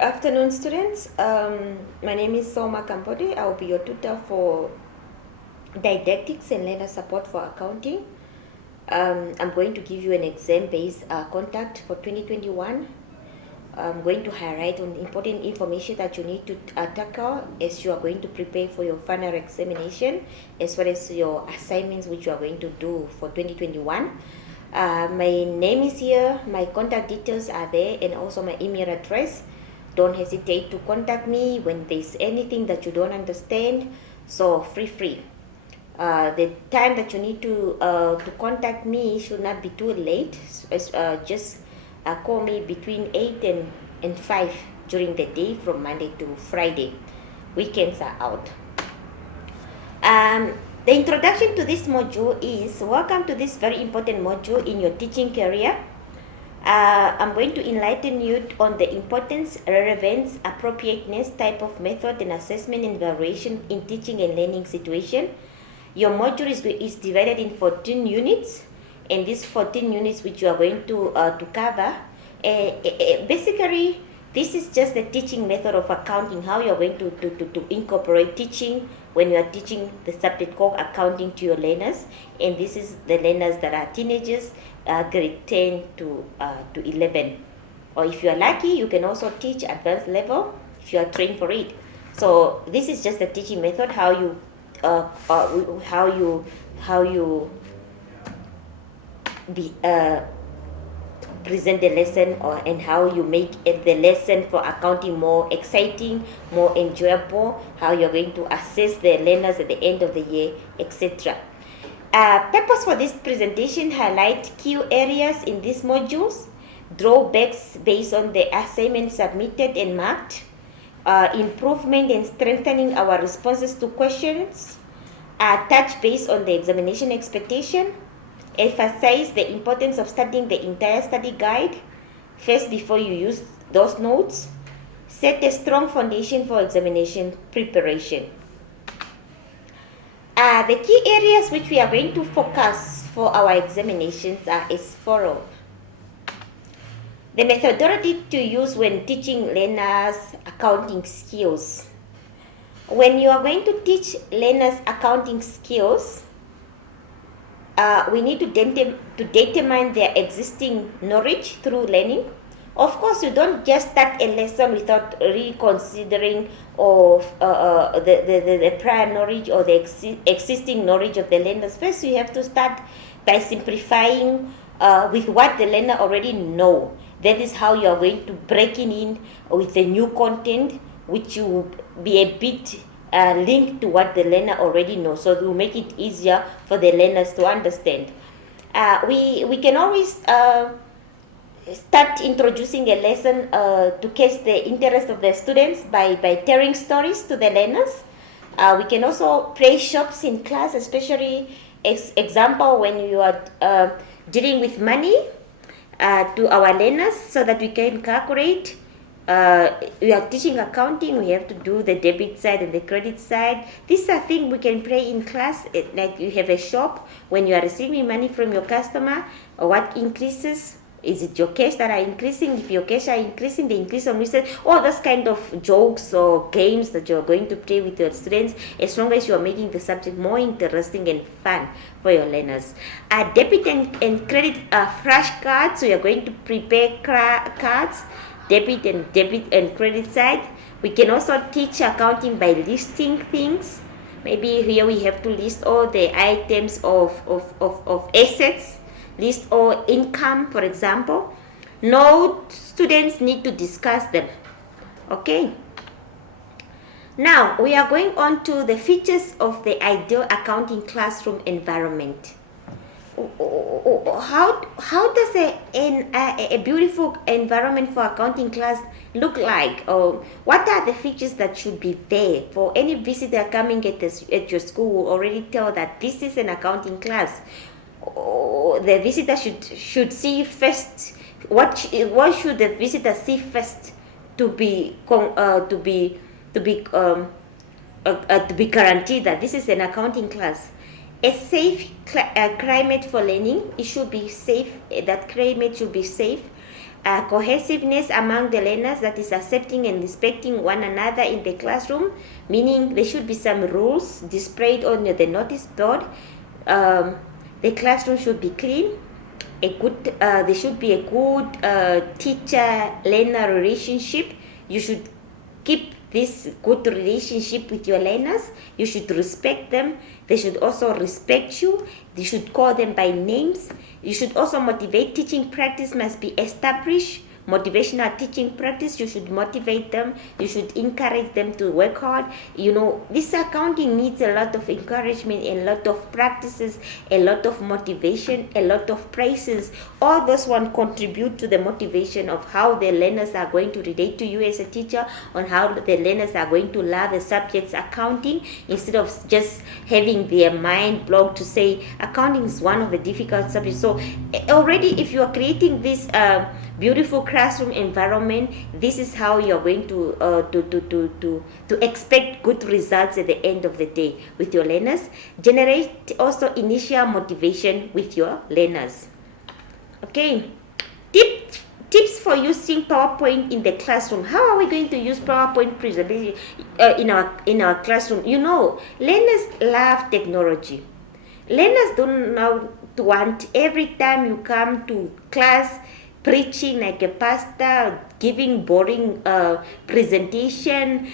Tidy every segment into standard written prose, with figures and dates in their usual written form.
afternoon, students. My name is Soma Kambode. I will be your tutor for didactics and learner support for accounting. I'm going to give you an exam-based contact for 2021. I'm going to highlight on important information that you need to tackle as you are going to prepare for your final examination, as well as your assignments which you are going to do for 2021. My name is here, my contact details are there, and also my email address. Don't hesitate to contact me when there's anything that you don't understand. So free. The time that you need to contact me should not be too late. Just call me between 8 and 5 during the day from Monday to Friday. Weekends are out. The introduction to this module is, welcome to this very important module in your teaching career. I'm going to enlighten you on the importance, relevance, appropriateness, type of method and assessment and evaluation in teaching and learning situation. Your module is divided in 14 units, and these 14 units which you are going to cover, basically this is just the teaching method of accounting, how you are going to incorporate teaching when you are teaching the subject called accounting to your learners. And this is the learners that are teenagers, grade 10 to 11. Or if you are lucky, you can also teach advanced level if you are trained for it. So this is just the teaching method, how you present the lesson, and how you make the lesson for accounting more exciting, more enjoyable, how you're going to assess the learners at the end of the year, etc. Purpose for this presentation: highlight key areas in these modules, drawbacks based on the assignment submitted and marked, improvement and strengthening our responses to questions, touch base on the examination expectation, emphasize the importance of studying the entire study guide first before you use those notes, set a strong foundation for examination preparation. The key areas which we are going to focus for our examinations are as follows. The methodology to use when teaching learners accounting skills. When you are going to teach learners accounting skills, we need to determine their existing knowledge through learning. Of course, you don't just start a lesson without reconsidering of the prior knowledge or the existing knowledge of the learners. First, you have to start by simplifying with what the learner already know. That is how you are going to break in with the new content, which will be a bit linked to what the learner already knows. So it will make it easier for the learners to understand. We can always start introducing a lesson to catch the interest of the students by telling stories to the learners. We can also play shops in class, especially example when you are dealing with money to our learners, so that we can calculate. We are teaching accounting, we have to do the debit side and the credit side. These are things we can play in class, like you have a shop, when you are receiving money from your customer, what increases? Is it your cash that are increasing? If your cash are increasing, the increase on research, all those kind of jokes or games that you're going to play with your students, as long as you are making the subject more interesting and fun for your learners. Debit and credit flashcards, so you're going to prepare cards, debit and credit side. We can also teach accounting by listing things. Maybe here we have to list all the items of assets, list all income, for example. No students need to discuss them. Okay. Now we are going on to the features of the ideal accounting classroom environment. How does a beautiful environment for accounting class look like? Or what are the features that should be there? For any visitor coming at your school will already tell that this is an accounting class. The visitor should see first. What should the visitor see first to be guaranteed that this is an accounting class? A safe climate for learning. It should be safe. That climate should be safe. Cohesiveness among the learners, that is accepting and respecting one another in the classroom, meaning there should be some rules displayed on the notice board. The classroom should be clean. There should be a good teacher-learner relationship. You should keep this good relationship with your learners. You should respect them. They should also respect you. You should call them by names. You should also motivate. Teaching practice must be established. Motivational teaching practice, you should motivate them. You should encourage them to work hard. This accounting needs a lot of encouragement, a lot of practices, a lot of motivation, a lot of praises. All those one contribute to the motivation of how the learners are going to relate to you as a teacher, on how the learners are going to love the subjects accounting, instead of just having their mind blocked to say accounting is one of the difficult subjects. So already, if you are creating this beautiful classroom environment, this is how you're going to expect good results at the end of the day with your learners. Generate also initial motivation with your learners. Okay, tips for using PowerPoint in the classroom. How are we going to use PowerPoint presentation in our classroom? Learners love technology. Learners don't want every time you come to class preaching like a pastor, giving boring presentation.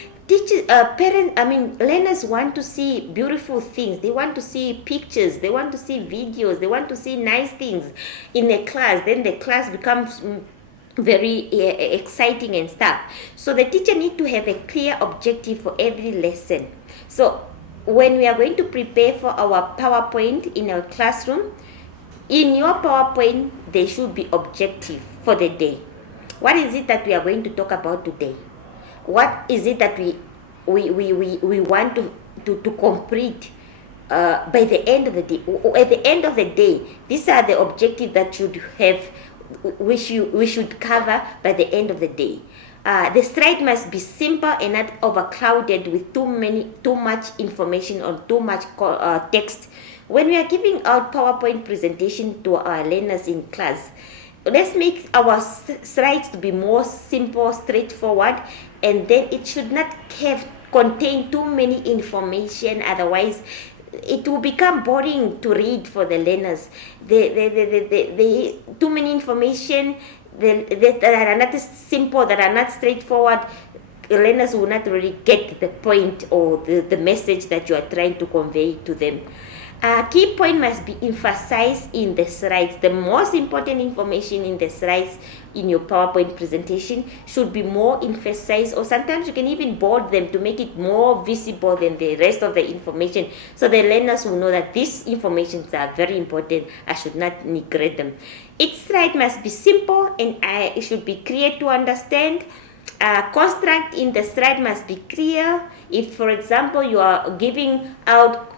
Learners want to see beautiful things. They want to see pictures. They want to see videos. They want to see nice things in a class. Then the class becomes very exciting and stuff. So the teacher needs to have a clear objective for every lesson. So when we are going to prepare for our PowerPoint in our classroom, in your PowerPoint, there should be objective for the day. What is it that we are going to talk about today? What is it that we want to complete by the end of the day? At the end of the day, these are the objectives that we should cover by the end of the day. The slide must be simple and not overclouded with too much information or too much text. When we are giving out PowerPoint presentation to our learners in class, let's make our slides to be more simple, straightforward, and then it should not contain too many information. Otherwise, it will become boring to read for the learners. The too many information that are not simple, that are not straightforward. Learners will not really get the point or the message that you are trying to convey to them. Key point must be emphasized in the slides. The most important information in the slides in your PowerPoint presentation should be more emphasized, or sometimes you can even bold them to make it more visible than the rest of the information, so the learners will know that these informations are very important. I should not neglect them. Each slide must be simple and it should be clear to understand. Construct in the slide must be clear. If, for example, you are giving out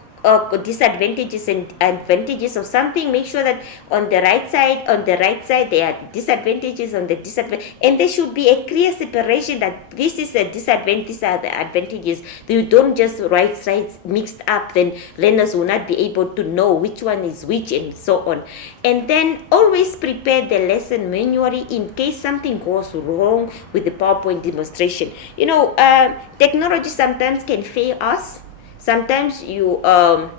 disadvantages and advantages of something, make sure that on the right side there are disadvantages on the disadvantage, and there should be a clear separation that this is a disadvantage, these are the advantages. You don't just write slides mixed up, then learners will not be able to know which one is which and so on. And then always prepare the lesson manually in case something goes wrong with the PowerPoint demonstration. Technology sometimes can fail us. Sometimes you are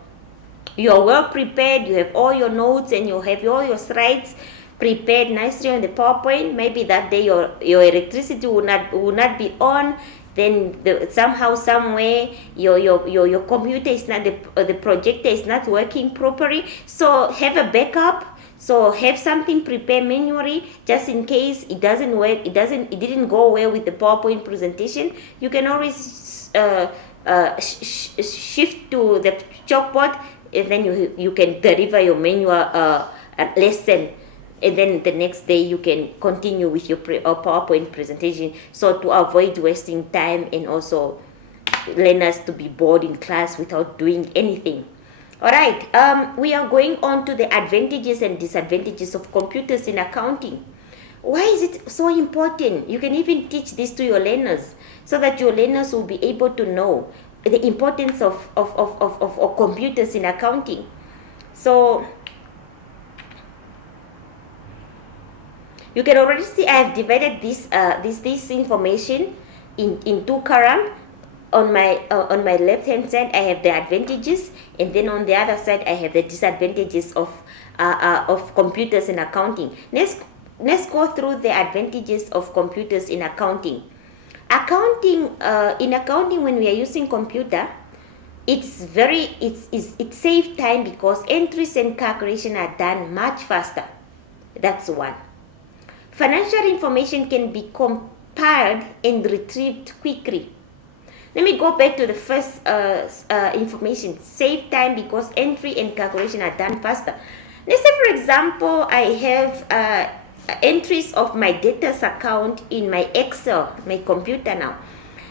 well prepared, you have all your notes and you have all your slides prepared nicely on the PowerPoint. Maybe that day your electricity will not be on. Then somehow, some way, your computer is not, the projector is not working properly. So have a backup. So have something prepared manually just in case it doesn't work. It didn't go well with the PowerPoint presentation. You can always shift to the chalkboard, and then you can deliver your manual lesson, and then the next day you can continue with your PowerPoint presentation, so to avoid wasting time and also learners to be bored in class without doing anything. Alright, we are going on to the advantages and disadvantages of computers in accounting. Why is it so important? You can even teach this to your learners, so that your learners will be able to know the importance of computers in accounting. So You can already see I have divided this information in two columns. On my left hand side I have the advantages, and then on the other side I have the disadvantages of computers in accounting. Let's go through the advantages of computers in accounting. In accounting, when we are using computer, it saves time because entries and calculation are done much faster. That's one. Financial information can be compiled and retrieved quickly. Let me go back to the first information. Save time because entry and calculation are done faster. Let's say, for example, I have entries of my debtors account in my Excel, my computer now.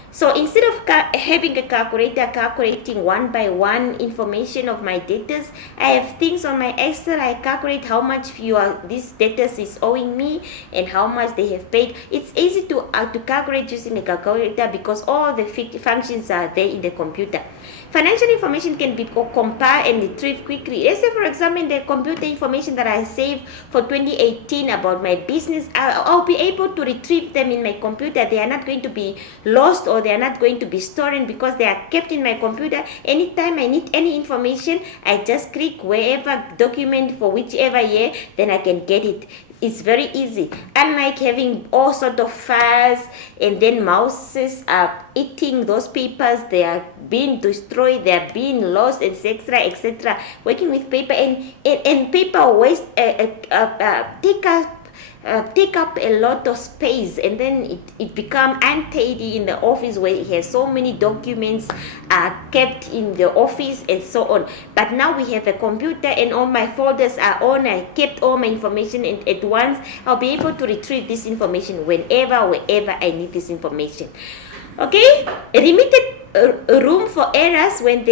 So instead of having a calculator calculating one by one information of my debtors, I have things on my Excel. I calculate how much this debtors is owing me and how much they have paid. It's easy to calculate using a calculator because all the functions are there in the computer. Financial information can be compiled and retrieved quickly. Let's say, for example, in the computer information that I saved for 2018 about my business, I'll be able to retrieve them in my computer. They are not going to be lost or they are not going to be stolen because they are kept in my computer. Anytime I need any information, I just click wherever document for whichever year, then I can get it. It's very easy. Unlike having all sort of files and then mouses are eating those papers, they are being destroyed, they are being lost, etc., etc. Working with paper and paper waste take up a lot of space, and then it becomes untidy in the office where it has so many documents kept in the office and so on. But now we have a computer and all my folders are on. I kept all my information at once. I'll be able to retrieve this information wherever I need this information. Okay, a limited room for errors when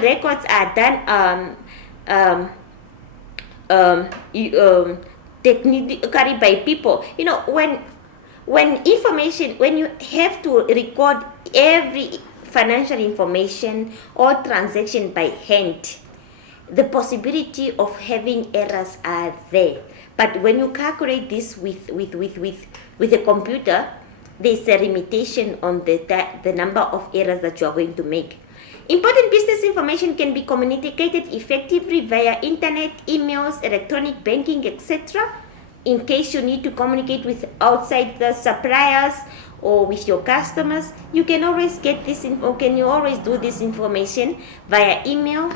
records are done technically by people. When you have to record every financial information or transaction by hand, the possibility of having errors are there. But when you calculate this with a computer, there's a limitation on the number of errors that you are going to make. Important business information can be communicated effectively via internet, emails, electronic banking, etc. In case you need to communicate with outside the suppliers or with your customers, you can always get this info. Can you always do this information via email,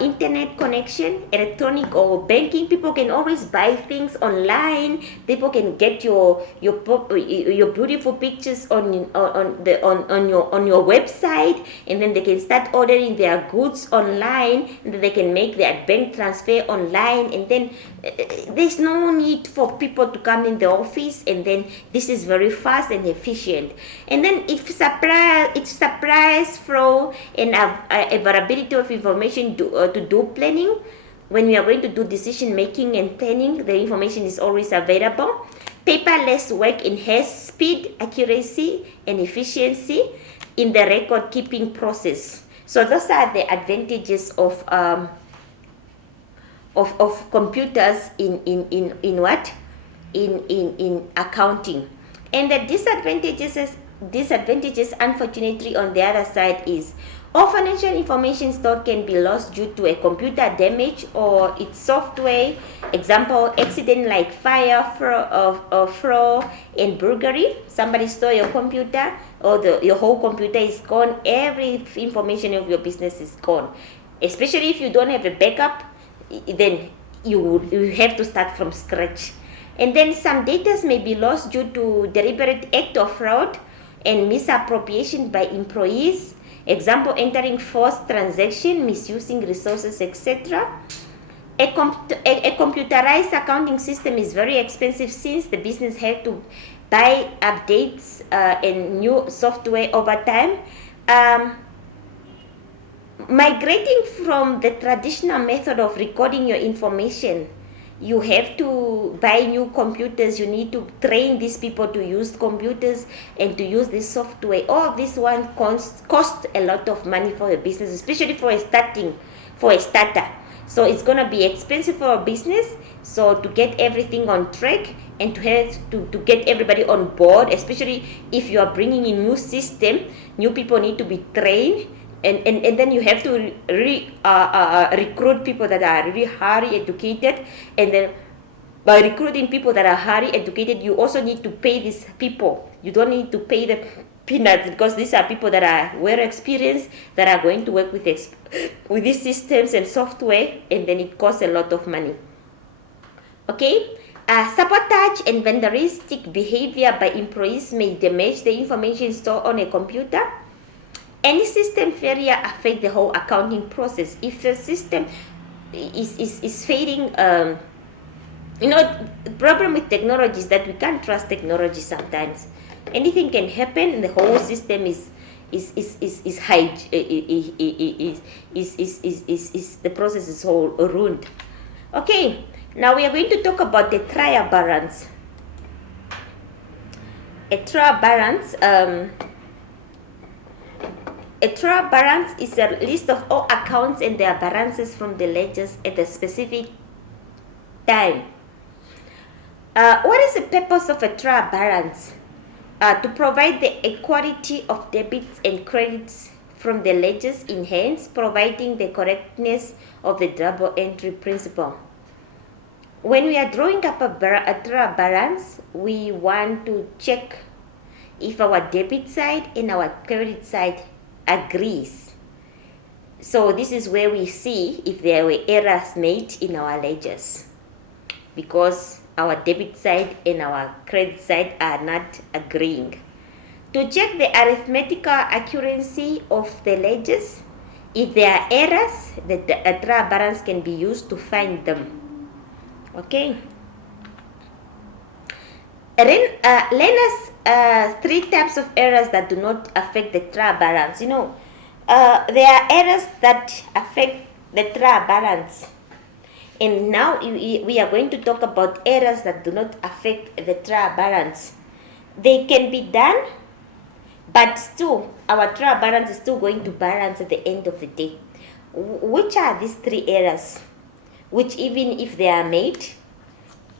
internet connection, electronic or banking? People can always buy things online. People can get your beautiful pictures on your website, and then they can start ordering their goods online, and then they can make their bank transfer online, and then there's no need for people to come in the office, and then this is very fast and efficient. And then if supplies flow and availability of information to do planning, when we are going to do decision making and planning, the information is always available. Paperless work enhances speed, accuracy, and efficiency in the record keeping process. So those are the advantages of computers in accounting. And the disadvantages unfortunately on the other side is all financial information stored can be lost due to a computer damage or its software. Example, accident like fire, fraud, and burglary. Somebody stole your computer or your whole computer is gone. Every information of your business is gone. Especially if you don't have a backup, then you have to start from scratch. And then some data may be lost due to deliberate act of fraud and misappropriation by employees. Example, entering false transaction, misusing resources, etc. A computerized accounting system is very expensive since the business have to buy updates and new software over time. Migrating from the traditional method of recording your information, you have to buy new computers. You need to train these people to use computers and to use this software. All this one cost a lot of money for a business, especially for a starter. So it's going to be expensive for a business. So to get everything on track and to get everybody on board, especially if you are bringing in new system, new people need to be trained. And then you have to recruit people that are really highly educated. And then by recruiting people that are highly educated, you also need to pay these people. You don't need to pay them peanuts, because these are people that are well experienced, that are going to work with these systems and software, and then it costs a lot of money. Okay, sabotage and vandalistic behavior by employees may damage the information stored on a computer. Any system failure affects the whole accounting process. If the system is failing, the problem with technology is that we can't trust technology sometimes. Anything can happen, and the whole system the process is all ruined. Okay, now we are going to talk about the trial balance. A trial balance. A trial balance is a list of all accounts and their balances from the ledgers at a specific time. What is the purpose of a trial balance? To provide the equality of debits and credits from the ledgers in hands, providing the correctness of the double entry principle. When we are drawing up a trial balance, we want to check if our debit side and our credit side agrees. So this is where we see if there were errors made in our ledgers, because our debit side and our credit side are not agreeing. To check the arithmetical accuracy of the ledgers, if there are errors, the trial balance can be used to find them. Okay. Learners, 3 types of errors that do not affect the trial balance. There are errors that affect the trial balance. And now we are going to talk about errors that do not affect the trial balance. They can be done, but still, our trial balance is still going to balance at the end of the day. Which are these 3 errors? Which, even if they are made,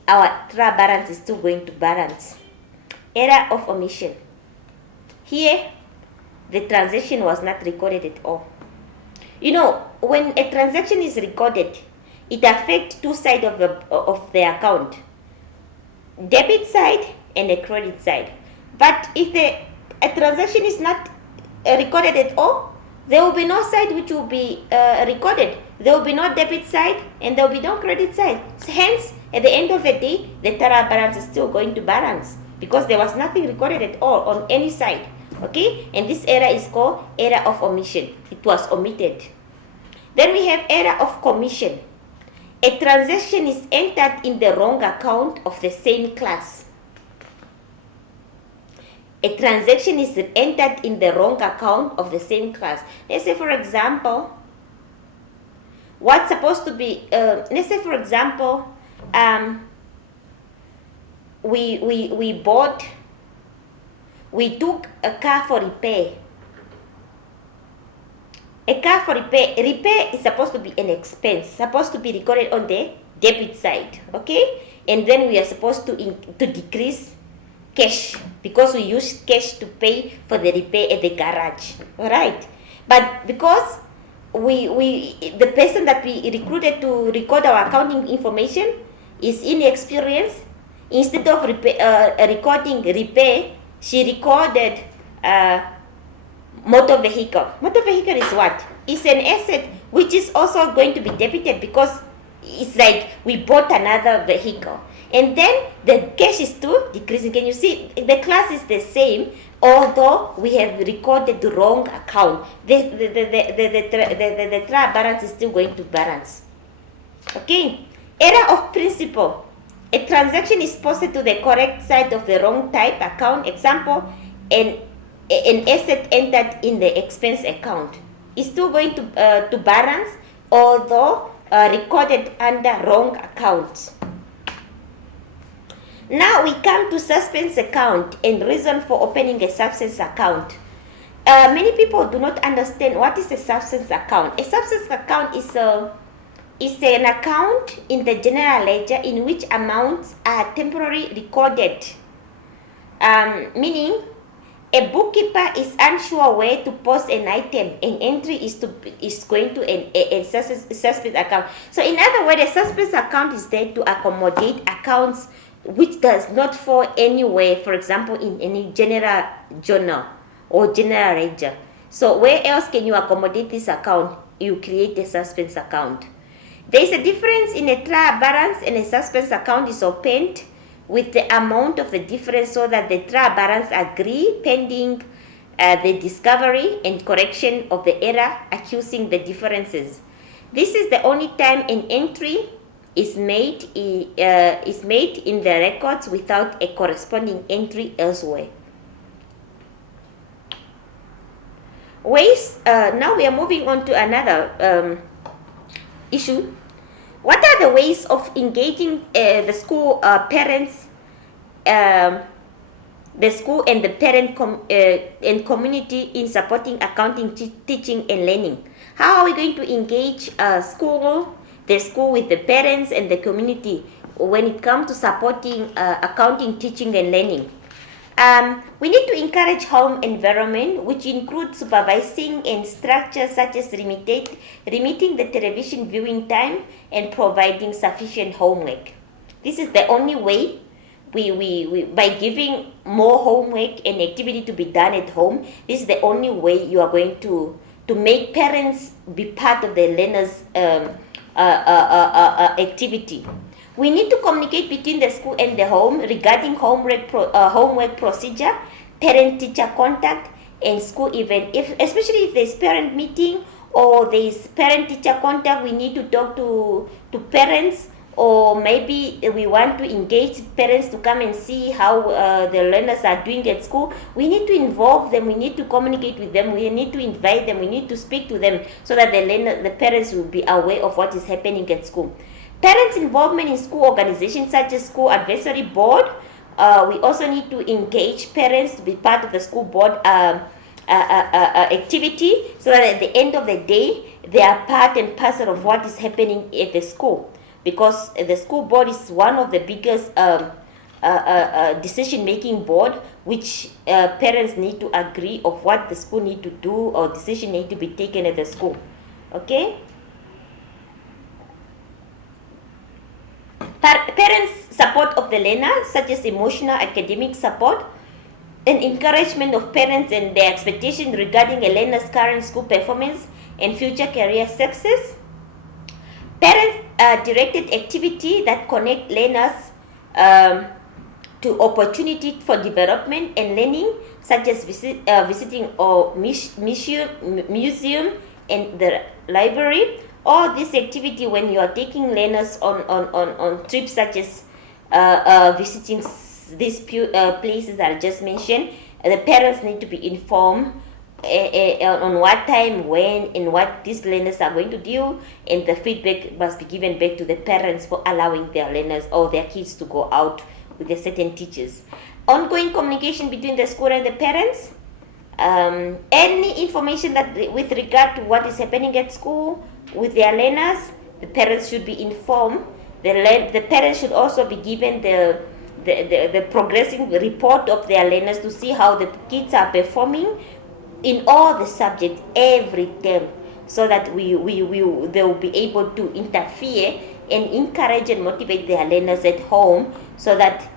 our trial balance is still going to balance. Error of omission. Here, the transaction was not recorded at all. When a transaction is recorded, it affects 2 sides of the account, debit side and a credit side. But if a transaction is not recorded at all, there will be no side which will be recorded. There will be no debit side and there will be no credit side. Hence, at the end of the day, the trial balance is still going to balance, because there was nothing recorded at all on any side. Okay, and this error is called error of omission. It was omitted. Then we have error of commission. A transaction is entered in the wrong account of the same class. A transaction is entered in the wrong account of the same class. Let's say, for example, what's supposed to be, we took a car for repair. A car for repair. Repair is supposed to be an expense, supposed to be recorded on the debit side, okay? And then we are supposed to decrease cash, because we use cash to pay for the repair at the garage, all right? But because the person that we recruited to record our accounting information is inexperienced, instead of recording repair, she recorded motor vehicle. Motor vehicle is what? It's an asset which is also going to be debited, because it's like we bought another vehicle. And then the cash is still decreasing. Can you see? The class is the same, although we have recorded the wrong account. The trial balance is still going to balance. Okay. Error of principle. A transaction is posted to the correct side of the wrong type account. Example, an asset entered in the expense account is still going to balance, although recorded under wrong account. Now we come to suspense account and reason for opening a suspense account. Many people do not understand what is a suspense account. A suspense account is an account in the general ledger in which amounts are temporarily recorded, meaning a bookkeeper is unsure where to post an item. An entry is going to a suspect account. So in other words, a suspect account is there to accommodate accounts which does not fall anywhere, for example, in any general journal or general ledger. So where else can you accommodate this account? You create a suspense account. There is a difference in a trial balance, and a suspense account is opened with the amount of the difference so that the trial balance agree pending the discovery and correction of the error accusing the differences. This is the only time an entry is made in the records without a corresponding entry elsewhere. Ways. Now we are moving on to another issue. What are the ways of engaging the school parents, the school and the parent and community in supporting accounting teaching and learning? How are we going to engage the school with the parents and the community when it comes to supporting accounting teaching and learning? We need to encourage home environment, which includes supervising and structures such as limiting the television viewing time and providing sufficient homework. This is the only way we by giving more homework and activity to be done at home. This is the only way you are going to make parents be part of the learners' activity. We need to communicate between the school and the home regarding homework procedure, parent-teacher contact, and school event. Especially if there's parent meeting or there's parent-teacher contact, we need to talk to parents, or maybe we want to engage parents to come and see how the learners are doing at school. We need to involve them, we need to communicate with them, we need to invite them, we need to speak to them so that the parents will be aware of what is happening at school. Parents' involvement in school organizations such as school advisory board. We also need to engage parents to be part of the school board activity, so that at the end of the day, they are part and parcel of what is happening at the school. Because the school board is one of the biggest decision-making board, which parents need to agree of what the school need to do or decision need to be taken at the school. Okay? Parents' support of the learner, such as emotional, academic support, and encouragement of parents and their expectations regarding a learner's current school performance and future career success. Parent-directed activity that connect learners to opportunity for development and learning, such as visiting a museum and the library. All this activity, when you are taking learners on trips such as visiting these places that I just mentioned, the parents need to be informed on what time, when, and what these learners are going to do, and the feedback must be given back to the parents for allowing their learners or their kids to go out with the certain teachers. Ongoing communication between the school and the parents. Any information that with regard to what is happening at school with their learners, the parents should be informed. The parents should also be given the progressing report of their learners to see how the kids are performing in all the subjects every term, so that they will be able to interfere and encourage and motivate their learners at home, so that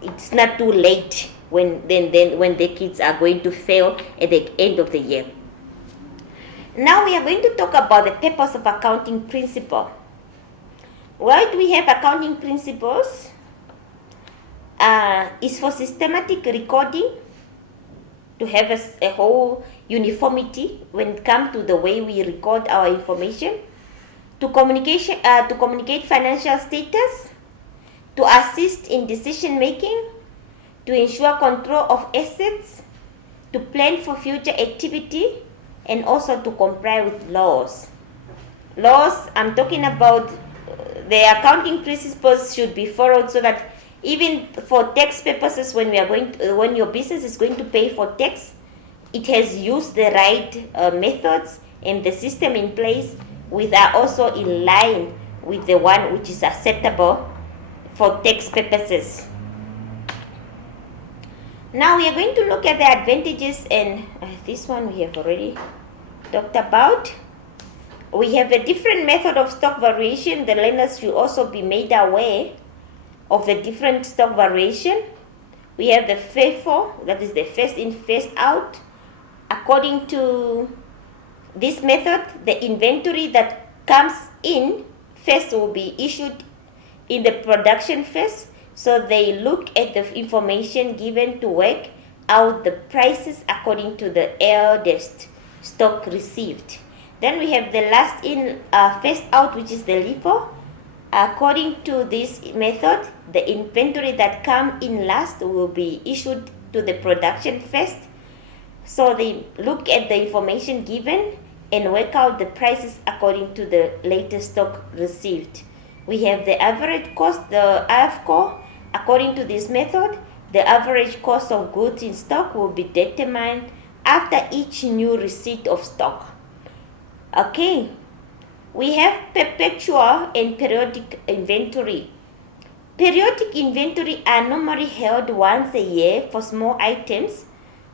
it's not too late when the kids are going to fail at the end of the year. Now we are going to talk about the purpose of accounting principle. Why do we have accounting principles? Is for systematic recording, to have a whole uniformity when it comes to the way we record our information, to communicate financial status, to assist in decision making, to ensure control of assets, to plan for future activity, and also to comply with laws. Laws, I'm talking about the accounting principles should be followed, so that even for tax purposes, when your business is going to pay for tax, it has used the right methods and the system in place, which are also in line with the one which is acceptable for tax purposes. Now we are going to look at the advantages, and this one we have already talked about. We have a different method of stock variation. The learners should also be made aware of the different stock variation. We have the FIFO, that is the first in, first out. According to this method, the inventory that comes in first will be issued in the production phase. So they look at the information given to work out the prices according to the eldest stock received. Then we have the last in, first out, which is the LIFO. According to this method, the inventory that come in last will be issued to the production first. So they look at the information given and work out the prices according to the latest stock received. We have the average cost, the AFCO. According to this method, the average cost of goods in stock will be determined after each new receipt of stock. Okay, we have perpetual and periodic inventory. Periodic inventory are normally held once a year for small items.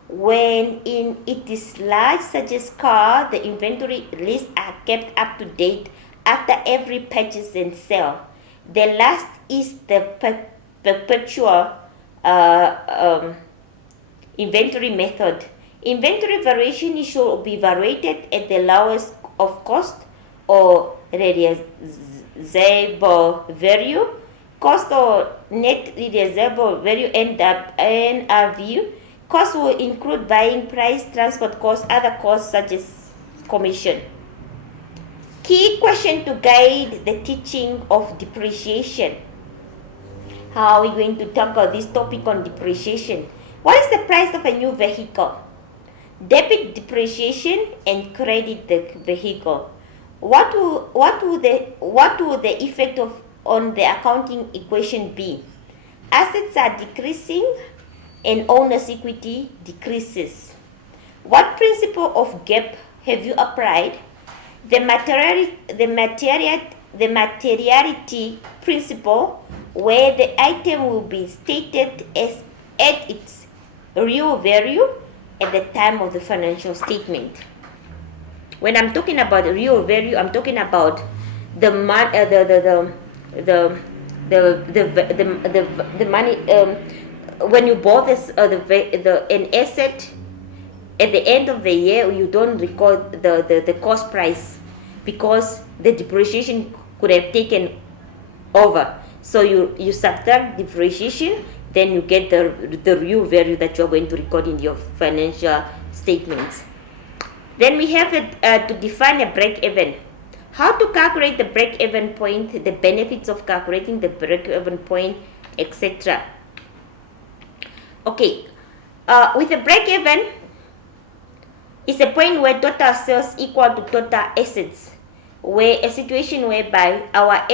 When it is large, such as car, the inventory lists are kept up to date after every purchase and sale. The last is the perpetual inventory method. Inventory variation should be evaluated at the lowest of cost or realizable value. Cost or net realizable value, NRV. Cost will include buying price, transport costs, other costs such as commission. Key question to guide the teaching of depreciation. How are we going to tackle this topic on depreciation? What is the price of a new vehicle? Debit depreciation and credit the vehicle. What will the effect on the accounting equation be? Assets are decreasing and owner's equity decreases. What principle of GAAP have you applied? The materiality principle, where the item will be stated as at its real value at the time of the financial statement. When I'm talking about real value, I'm talking about the money. When you bought this an asset, at the end of the year, you don't record the cost price because the depreciation could have taken over. So you subtract depreciation, then you get the real value that you're going to record in your financial statements. Then we have to define a break-even. How to calculate the break-even point, the benefits of calculating the break-even point, etc. Okay, with a break-even, it's a point where total sales equal to total assets, where a situation whereby our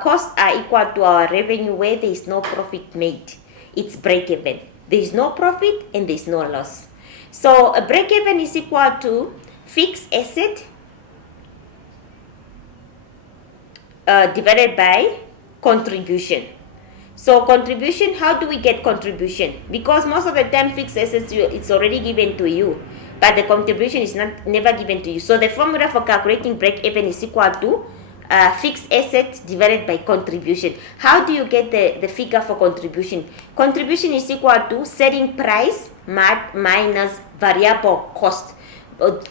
costs are equal to our revenue, where there is no profit made. It's break-even. There is no profit and there is no loss. So a break-even is equal to fixed asset divided by contribution. So contribution, how do we get contribution? Because most of the time fixed assets, it's already given to you, but the contribution is never given to you. So the formula for calculating break-even is equal to fixed assets divided by contribution. How do you get the figure for contribution? Contribution is equal to selling price minus variable cost.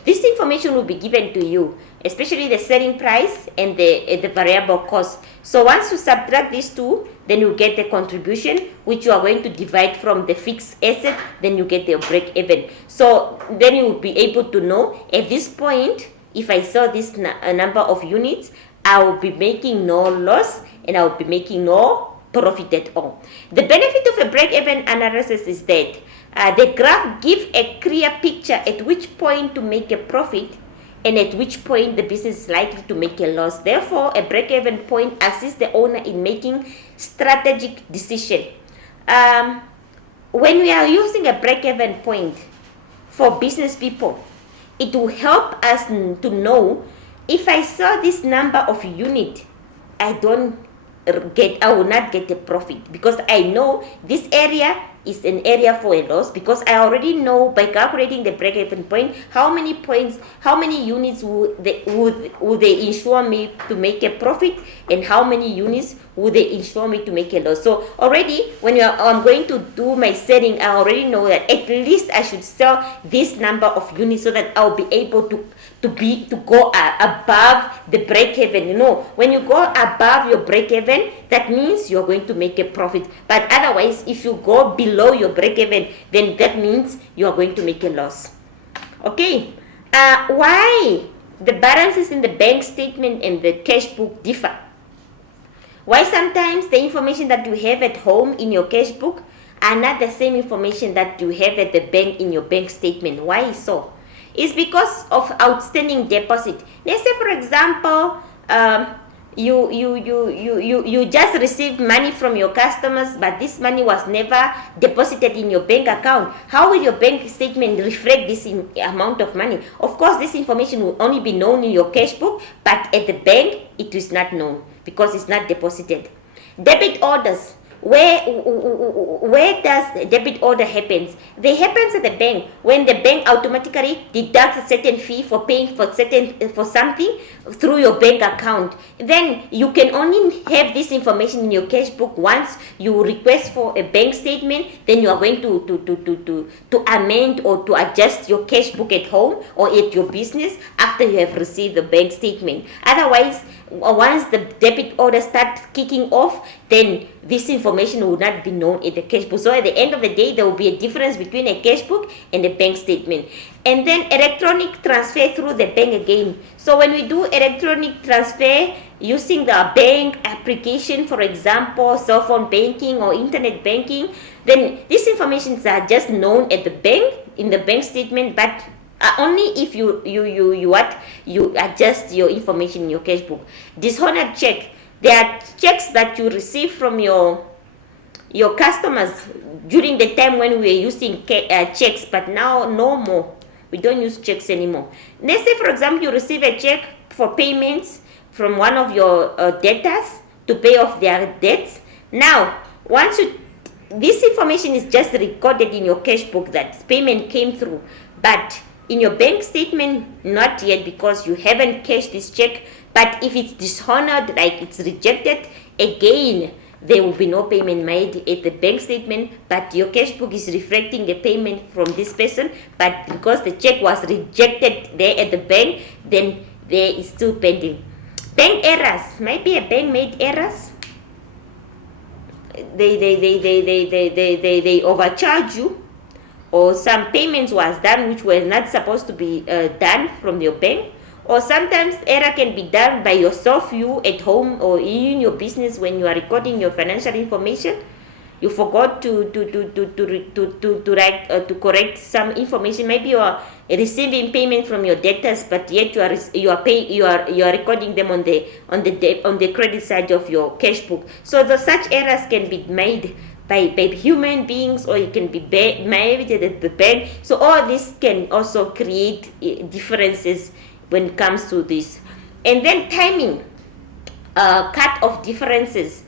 This information will be given to you, especially the selling price and the variable cost. So once you subtract these two, then you get the contribution, which you are going to divide from the fixed asset, then you get the break-even. So then you will be able to know at this point, if I sell this number of units, I will be making no loss and I will be making no profit at all. The benefit of a break-even analysis is that the graph gives a clear picture at which point to make a profit and at which point the business is likely to make a loss. Therefore, a break-even point assists the owner in making strategic decision. When we are using a break-even point for business people, it will help us to know if I saw this number of unit, I will not get a profit, because I know this area is an area for a loss, because I already know by calculating the break-even point how many points, how many units would they insure me to make a profit, and how many units would they insure me to make a loss. So already when I'm going to do my setting, I already know that at least I should sell this number of units so that I'll be able to go above the break-even. You know, when you go above your break-even, that means you're going to make a profit. But otherwise, if you go below your break-even, then that means you're going to make a loss. Okay, why the balances in the bank statement and the cash book differ? Why sometimes the information that you have at home in your cash book are not the same information that you have at the bank in your bank statement? Why so? It's because of outstanding deposit. Let's say, for example, you just received money from your customers, but this money was never deposited in your bank account. How will your bank statement reflect this amount of money? Of course, this information will only be known in your cash book, but at the bank, it is not known because it's not deposited. Debit orders. Where does the debit order happens? They happens at the bank when the bank automatically deducts a certain fee for paying for something through your bank account. Then you can only have this information in your cash book once you request for a bank statement. Then you are going to amend or to adjust your cash book at home or at your business after you have received the bank statement. Otherwise, once the debit order starts kicking off, then this information will not be known in the cash book. So at the end of the day, there will be a difference between a cash book and a bank statement. And then electronic transfer through the bank again. So when we do electronic transfer using the bank application, for example, cell phone banking or internet banking, then these informations are just known at the bank in the bank statement, but only if you adjust your information in your cash book. Dishonored check. There are checks that you receive from your customers during the time when we were using checks, but now no more. We don't use checks anymore. Let's say, for example, you receive a check for payments from one of your debtors to pay off their debts. Now, this information is just recorded in your cash book that payment came through, but in your bank statement, not yet, because you haven't cashed this check. But if it's dishonored, like it's rejected, again, there will be no payment made at the bank statement, but your cash book is reflecting the payment from this person. But because the check was rejected there at the bank, then there is still pending. Bank errors. Maybe a bank made errors. They overcharge you, or some payments was done which were not supposed to be done from your bank. Or sometimes error can be done by yourself, you at home or in your business when you are recording your financial information. You forgot to correct some information. Maybe you are receiving payment from your debtors, but yet you are recording them on the credit side of your cash book. So such errors can be made by human beings, or it can be made at the bank. So all this can also create differences when it comes to this. And then timing, cut off differences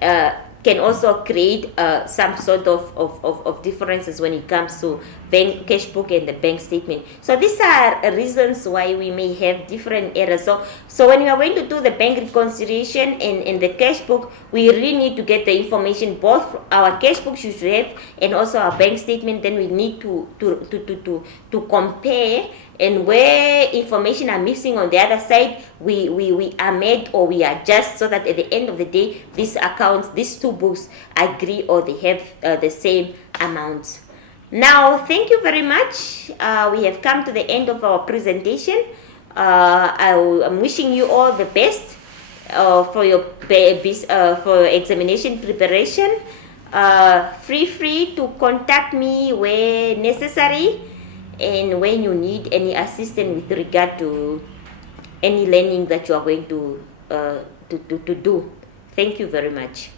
can also create some sort of differences when it comes to bank cash book and the bank statement. So these are reasons why we may have different errors. So when we are going to do the bank reconciliation and the cash book, we really need to get the information, both our cash book should have and also our bank statement. Then we need to compare, and where information are missing on the other side, we amend or we adjust, so that at the end of the day, these accounts, these two books agree, or they have the same amounts. Now, thank you very much. We have come to the end of our presentation. I'm wishing you all the best for your for examination preparation. Feel free to contact me where necessary, and when you need any assistance with regard to any learning that you are going to do. Thank you very much.